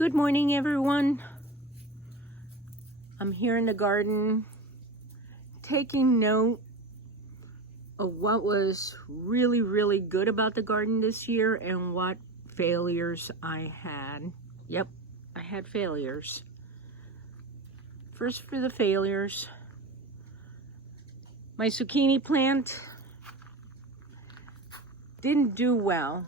Good morning, everyone. I'm here in the garden taking note of what was really good about the garden this year and what failures I had. Yep, I had failures. First, for the failures, my zucchini plant didn't do well.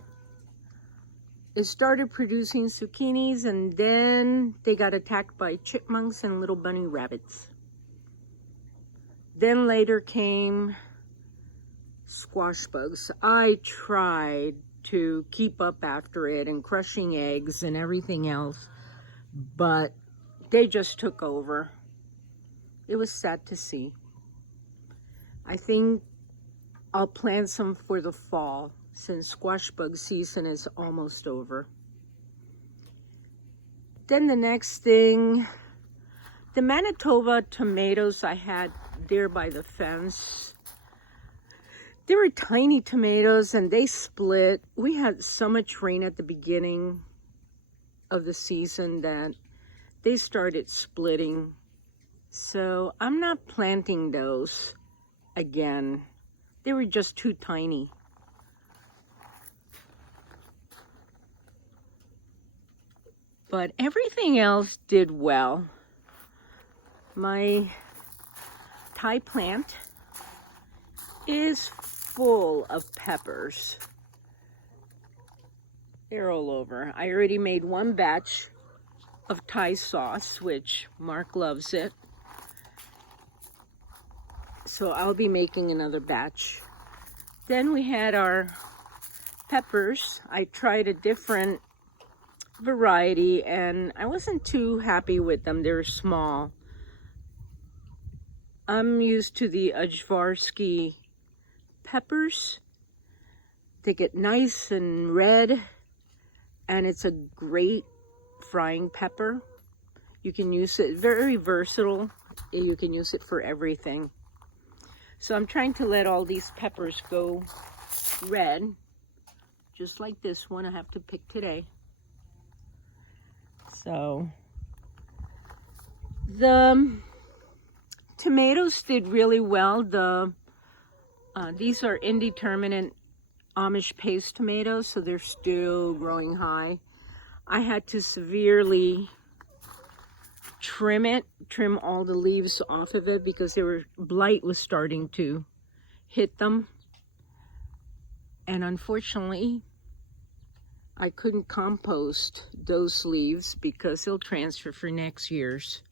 It started producing zucchinis and then they got attacked by chipmunks and little bunny rabbits. Then later came squash bugs. I tried to keep up after it and crushing eggs and everything else, but they just took over. It was sad to see. I think I'll plant some for the fall, since squash bug season is almost over. Then the next thing, the Manitoba tomatoes I had there by the fence, they were tiny tomatoes and they split. We had so much rain at the beginning of the season that they started splitting. So I'm not planting those again. They were just too tiny. But everything else did well. My Thai plant is full of peppers. They're all over. I already made one batch of Thai sauce, which Mark loves it. So I'll be making another batch. Then we had our peppers. I tried a different variety and I wasn't too happy with them. They're small. I'm used to the Ajvarsky peppers. They get nice and red and it's a great frying pepper. You can use it, very versatile. You can use it for everything. So I'm trying to let all these peppers go red, just like this one I have to pick today. So the tomatoes did really well. These are indeterminate Amish paste tomatoes, so they're still growing high. I had to severely trim all the leaves off of it because blight was starting to hit them. And unfortunately, I couldn't compost those leaves because they'll transfer for next year's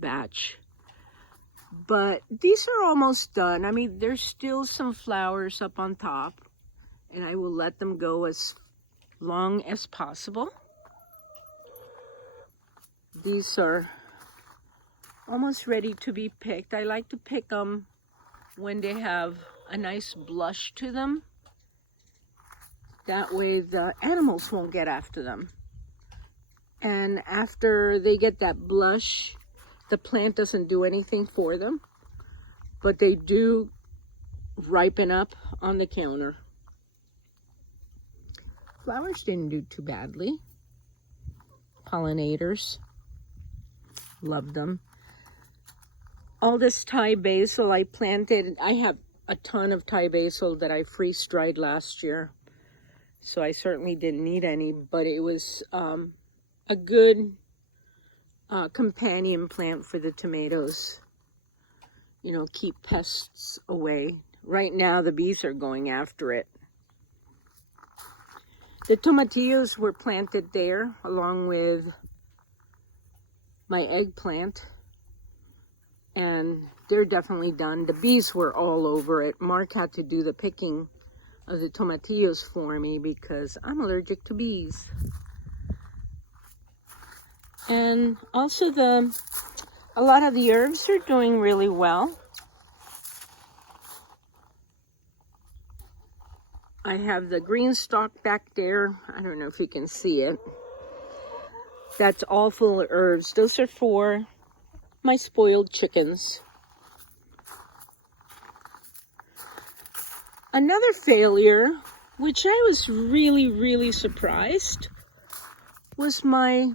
batch. But these are almost done. I mean, there's still some flowers up on top, and I will let them go as long as possible. These are almost ready to be picked. I like to pick them when they have a nice blush to them. That way the animals won't get after them. And after they get that blush, the plant doesn't do anything for them, but they do ripen up on the counter. Flowers didn't do too badly. Pollinators, loved them. All this Thai basil I planted, I have a ton of Thai basil that I freeze-dried last year. So I certainly didn't need any, but it was a good companion plant for the tomatoes. You know, keep pests away. Right now, the bees are going after it. The tomatillos were planted there along with my eggplant, and they're definitely done. The bees were all over it. Mark had to do the picking of the tomatillos for me because I'm allergic to bees. And also a lot of the herbs are doing really well. I have the green stalk back there. I don't know if you can see it. That's all full of herbs. Those are for my spoiled chickens. Another failure, which I was really surprised, was my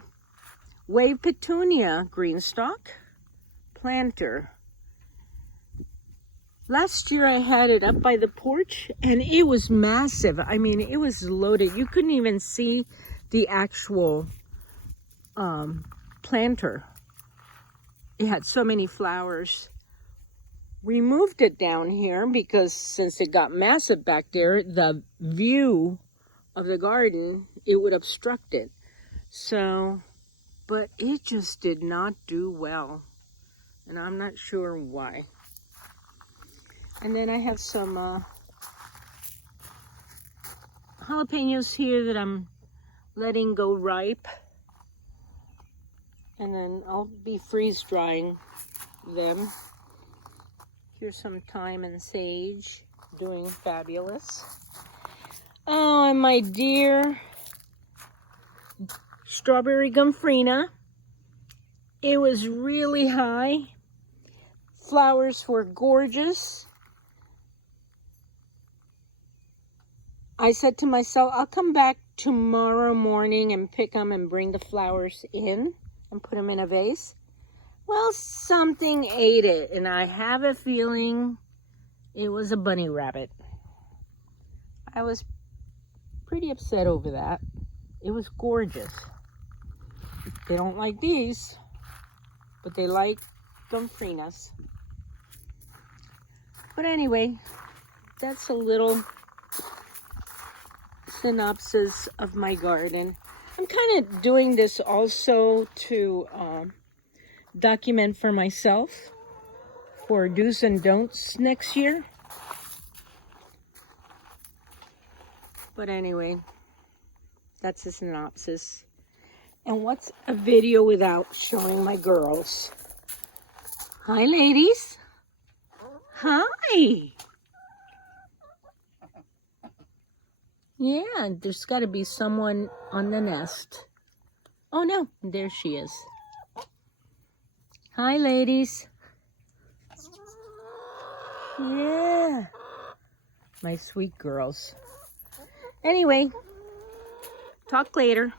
Wave Petunia greenstock planter. Last year I had it up by the porch and it was massive. I mean, it was loaded. You couldn't even see the actual planter. It had so many flowers. We moved it down here because since it got massive back there, the view of the garden, it would obstruct it. So, but it just did not do well. And I'm not sure why. And then I have some jalapenos here that I'm letting go ripe. And then I'll be freeze drying them. Here's some thyme and sage, doing fabulous. Oh, and my dear strawberry gomphrena. It was really high. Flowers were gorgeous. I said to myself, I'll come back tomorrow morning and pick them and bring the flowers in and put them in a vase. Well, something ate it, and I have a feeling it was a bunny rabbit. I was pretty upset over that. It was gorgeous. They don't like these, but they like gomphrenas. But anyway, that's a little synopsis of my garden. I'm kind of doing this also to document for myself for do's and don'ts next year. But anyway, that's a synopsis. And what's a video without showing my girls? Hi, ladies. Hi. Yeah, there's got to be someone on the nest. Oh no, there she is. Hi, ladies. Yeah, my sweet girls. Anyway, talk later.